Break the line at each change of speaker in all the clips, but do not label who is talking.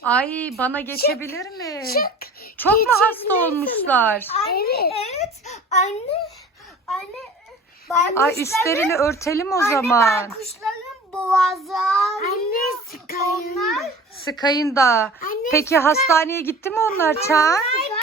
Ay bana geçebilir mi?
Çık.
Çok mu hasta
Geçebilirsin.
olmuşlar?
Evet. Anne.
Ay üstlerini örtelim o
Anne
zaman.
baykuşların boğazları. Anne sıkayın.
Sıkayın da.
Anne,
Peki hastaneye gitti mi onlar Çağan?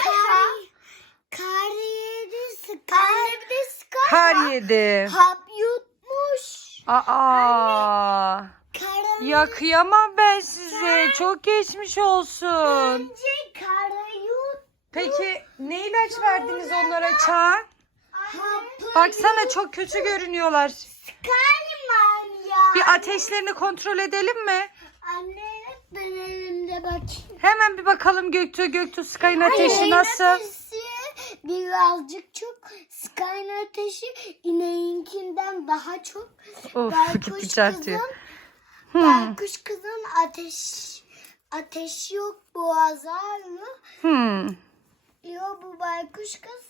Kar yedi sıkay. Anne bir de sıkay.
Kar yedi.
Hap yutmuş.
Aa.
Karın
Ya kıyamam ben size. Çok geçmiş olsun.
önce karı yut.
Peki ne ilaç verdiniz onlara Çağan?
Hapı
Baksana çok kötü görünüyorlar.
sıkayım ya.
Bir ateşlerini kontrol edelim mi?
Anne ben elimde bakayım.
Hemen bir bakalım Göktuğ Sky'ın ateşi nasıl?
Ateşi birazcık çok. Sky'ın ateşi ineğinkinden daha çok.
Of
Baykuş
gitti çarptı.
Baykuş kızın ateşi yok, boğazı ağrıyor. Yok, bu baykuş kız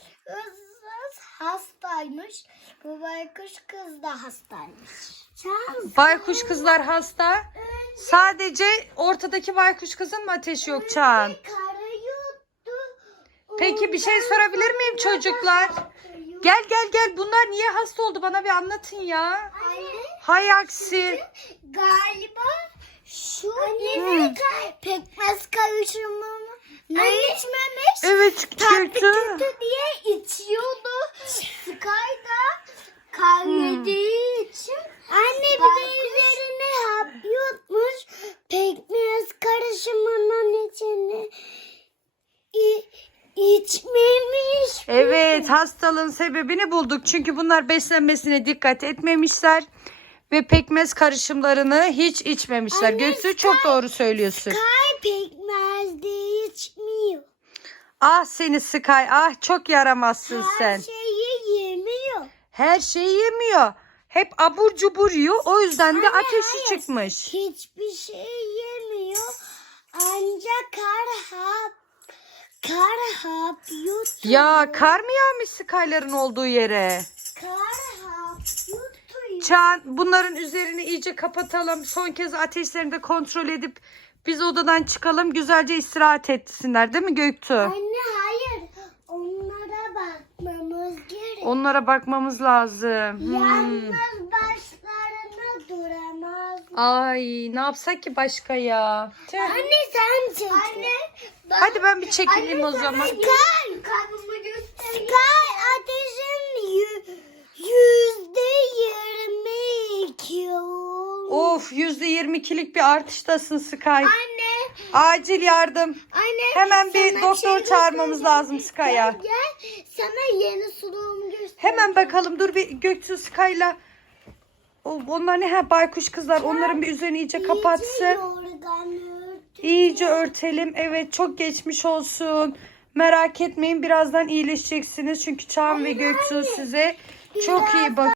hastaymış. Bu baykuş kız da hastaymış.
Baykuş kızlar hasta. Sadece ortadaki baykuş kızın mı ateşi yok Çağan?
Karı yuttu.
Peki bir şey sorabilir miyim çocuklar? Gel bunlar niye hasta oldu bana bir anlatın ya.
Anne,
Hay aksi.
galiba şu pekmez karışımını ne içmemiş?
Evet
Tatlı
Göktuğ.
kötü diye içiyordu. Sky da kar yediği için. Anne bir de üzerine hap yutmuş. Pekmez karışımının içine içmemiş.
Evet hastalığın sebebini bulduk. Çünkü bunlar beslenmesine dikkat etmemişler. Ve pekmez karışımlarını hiç içmemişler.
Anne,
Göktuğ çok doğru söylüyorsun.
Sky pekmez de içmiyor.
Ah seni Sky ah çok yaramazsın sen.
Her şeyi yemiyor.
Her şeyi yemiyor. Hep abur cubur yiyor. O yüzden de
Anne,
ateşi
hayır.
çıkmış.
Hiçbir şey yemiyor. Ancak kar hap yutuyor.
Ya kar mı yağmış Sky'ların olduğu yere?
Kar hap yutuyor.
Çağan bunların üzerini iyice kapatalım. Son kez ateşlerini de kontrol edip biz odadan çıkalım. Güzelce istirahat etsinler değil mi Göktuğ?
Anne hayır. Onlara bakmamız gerek.
Onlara bakmamız lazım.
Yalnız başlarına duramaz.
Ay ne yapsak ki başka ya? Tüh.
Anne sen çek. Anne.
Hadi ben bir çekileyim o zaman.
Kalbimi göstereyim. Ateşin %22 olmuş.
Of %22'lik bir artıştasın Sky.
Anne.
Acil yardım.
Anne.
Hemen bir
sana
doktor
şey
çağırmamız
göstereceğim.
lazım Sky'a.
Gel. Sana yeni suluğumu göstereyim.
Hemen bakalım dur bir Göktuğ Sky'la. Onlar ne ha baykuş kızlar onların bir üzerini iyice kapatsın. İyice örtelim. Evet çok geçmiş olsun. Merak etmeyin birazdan iyileşeceksiniz. Çünkü Çağan ve Göktuğ size çok iyi bakıyor.